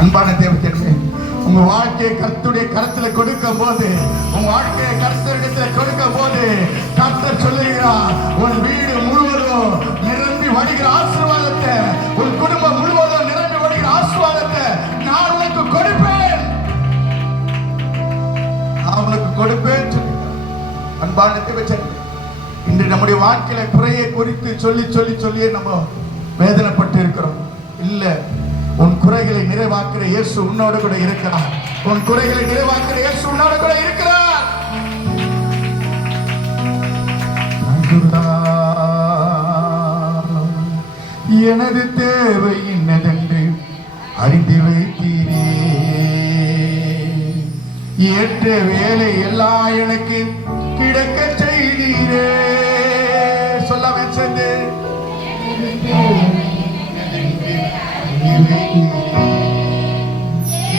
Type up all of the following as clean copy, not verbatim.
அன்பான தேவஜனமே, உங்க வாழ்க்கையை கர்த்தருடைய கரத்துல கொடுக்கும் போது, உங்க வாழ்க்கையை கர்த்தரிடத்துல கொடுக்கும் போது கர்த்தர் சொல்லுகிறார், உன் வீடு முழுவதும் நிரம்பி வடிகிற ஆசீர்வாதத்தை, உன் குடும்பம் முழுவதும் நிரம்பி வடிகிற ஆசீர்வாதத்தை நான் உனக்கு கொடுப்பேன், நான் உனக்கு கொடுப்பேன் சொல்லுகிறார். அன்பான தேவஜனமே, இன்று நம்முடைய வாழ்க்கையில குறையை குறித்து சொல்லியே நம்ம வேதனைப்பட்டு இருக்கிறோம். இல்ல, உன் குறைகளை நிறைவாக்குற இயேசு உன்னோடு கூட இருக்கிறார். உன் குறைகளை நிறைவாக்குற இயேசு உன்னோடு கூட இருக்கிறார். எனது தேவை என்னதென்று அறிந்து வைத்தீரே, ஏற்ற வேலை எல்லாம் எனக்கு கிடைக்க செய்தீரே. சொல்லாம சேர்ந்து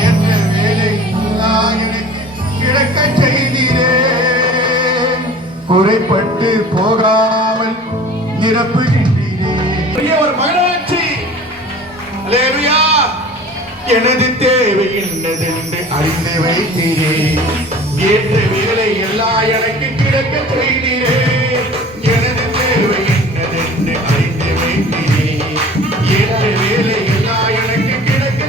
ஏற்ற வேலை எல்லாம் எனக்கு கிடைக்க செய்தீரே, குறைப்பட்டு போகாமல் நிரப்புகின்றீரே. ஒரு மகிழ்ச்சி. அல்லேலூயா. எனது தேவை என்னதென்று அறிந்து வைத்தீரே, ஏற்ற வேலை எல்லாம் எனக்கு கிடைக்க செய்தீரே. எனது தேவை என்னதென்று அறிந்து வைத்தீரே, ஏற்ற வேலை எல்லாம் எனக்கு கிடைக்க.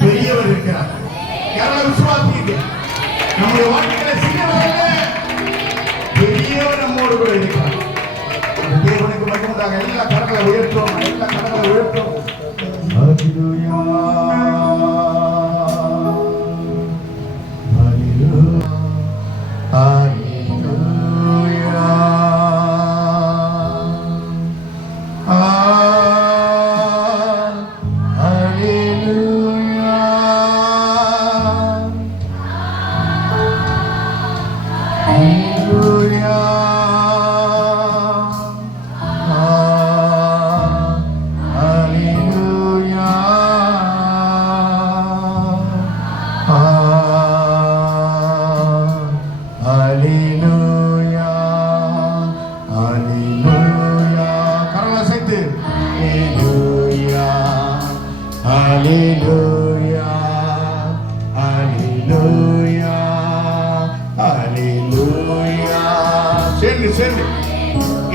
பெரியவர் இருக்கிறார். யாராவது விசுவாசிங்க, நம்முடைய வாழ்க்கையில சிறியவர் பெரியவர் நம்மோடு கூட இருக்கிறார். தேவனுக்கு மட்டும்தான் எல்லா கடவுளை உயர்த்தோம், எல்லா கடவுளை உயர்த்தோம்.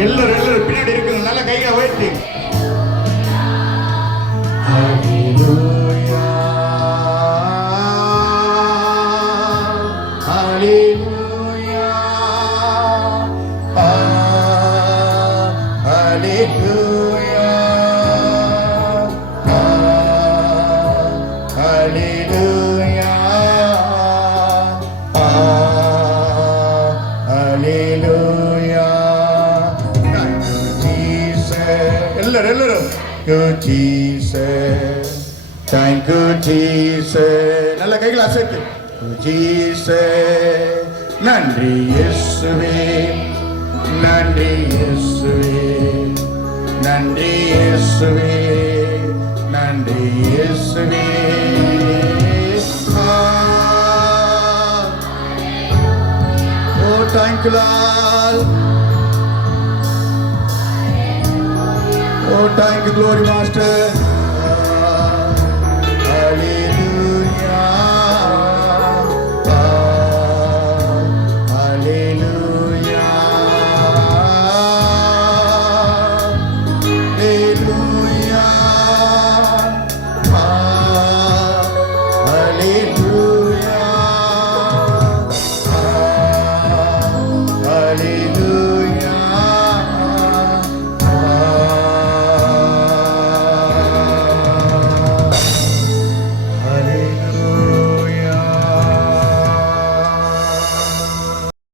எல்லாரும் பின்னாடி இருக்கு, நல்ல கையை உயர்த்தி ஹல்லேலூயா ஹல்லேலூயா ஹல்லேலூயா ஹல்லேலூயா ஹல்லேலூயா. எல்லாரும் Jesus, thank you Jesus. நல்ல கைகளை அசைத்து Jesus, நன்றி இயேசுவே, நன்றி இயேசுவே, நன்றி இயேசுவே, நன்றி இயேசுவே. Oh, thank you, Lord. Oh, thank you, glory master.